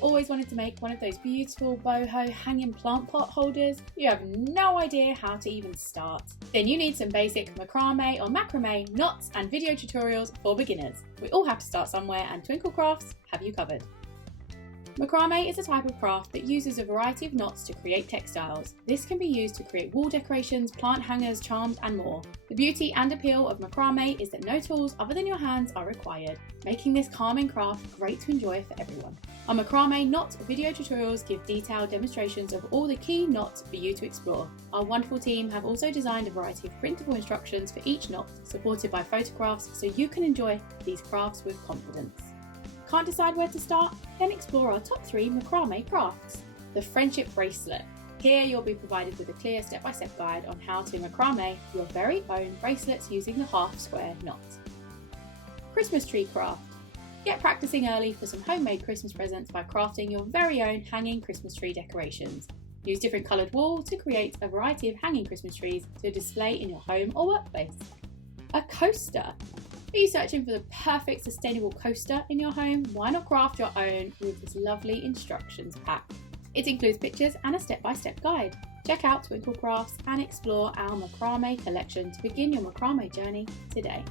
always wanted to make one of those beautiful boho hanging plant pot holders? You have no idea how to even start? Then you need some basic macrame or macrame knots and video tutorials for beginners. We all have to start somewhere, and Twinkl Crafts have you covered. Macrame is a type of craft that uses a variety of knots to create textiles. This can be used to create wall decorations, plant hangers, charms and more. The beauty and appeal of macrame is that no tools other than your hands are required, making this calming craft great to enjoy for everyone. Our macrame knot video tutorials give detailed demonstrations of all the key knots for you to explore. Our wonderful team have also designed a variety of printable instructions for each knot, supported by photographs, so you can enjoy these crafts with confidence. Can't decide where to start? Then explore our top 3 macrame crafts. The Friendship Bracelet. Here you'll be provided with a clear step-by-step guide on how to macrame your very own bracelets using the half square knot. Christmas Tree Craft. Get practicing early for some homemade Christmas presents by crafting your very own hanging Christmas tree decorations. Use different coloured wool to create a variety of hanging Christmas trees to display in your home or workplace. A coaster. Are you searching for the perfect sustainable coaster in your home? Why not craft your own with this lovely instructions pack? It includes pictures and a step-by-step guide. Check out Twinkl Crafts and explore our macrame collection to begin your macrame journey today.